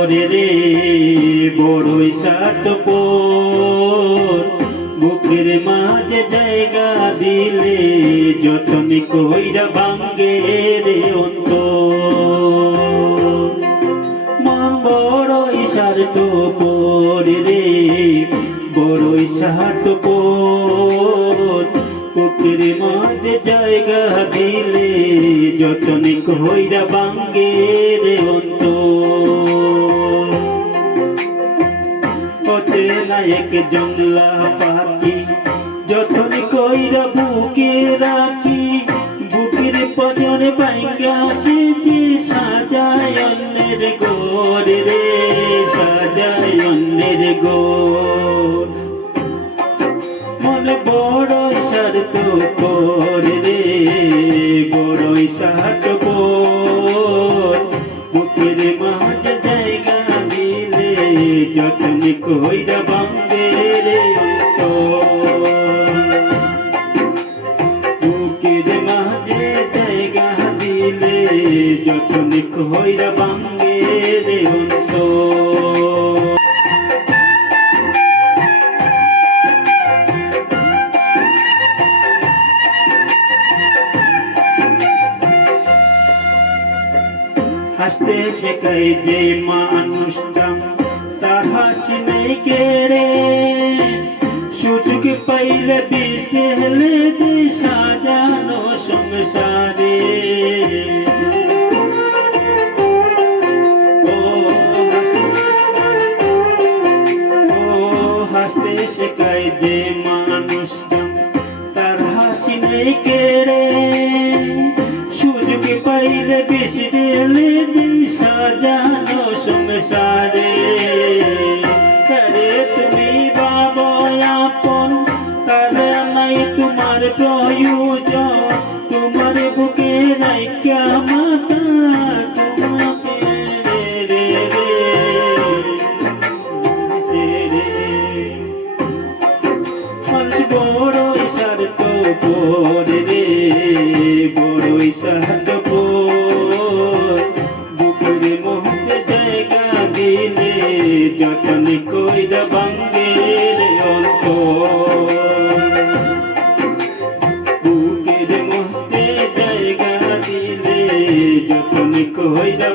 পরে রে বড়ই স্বার্থপর বুকের মাঝে জায়গা দিলে যতন কইরা ভাঙ্গে রে অন্তর মন বড়ই স্বার্থপর রে বড়ই স্বার্থপর বুকের মাঝে জায়গা দিলে যতন কইরা ভাঙ্গে রে অন্তর অচেনা এক জংলা পাখি যতন কইরা বুকে রাখি বুকের পজরে বাইঙ্গা সেজে সাজায় অন্যের ঘর রে সাজায় অন্যের ঘর মনে বড়ই স্বার্থপর রে বড়ই স্বার্থপর বুকের মাঝে জায়গা দিলে যতন কইরা ভাঙ্গে রে বুকের মাঝে জায়গা দিলে যতন কইরা ভাঙ্গে রে অন্তর হাসতে শেখায় যে মানুষটা তার হাসি নেই কেড়ে সুযোগ পাইলে বিষ ঢেলে দে সাজানো সংসারে হাসতে শেখায় যে মানুষটা তার হাসি নেই কেড়ে সুযোগ পাইলে বিষ ঢেলে দে সাজানো সংসারে তারে তুমি বাবা আপন তারে নাই তোমার প্রয়োজন তোমার বুকে নাই মাতা তোমাকে রে রে রে মানুষ বড়ই স্বার্থপর রে বড়ই স্বার্থপর বুকের মধ্যে জায়গা দিলে যতন কইরা ভাঙ্গে রে অন্তর বুকের মধ্যে জায়গা দিলে যতন কইরা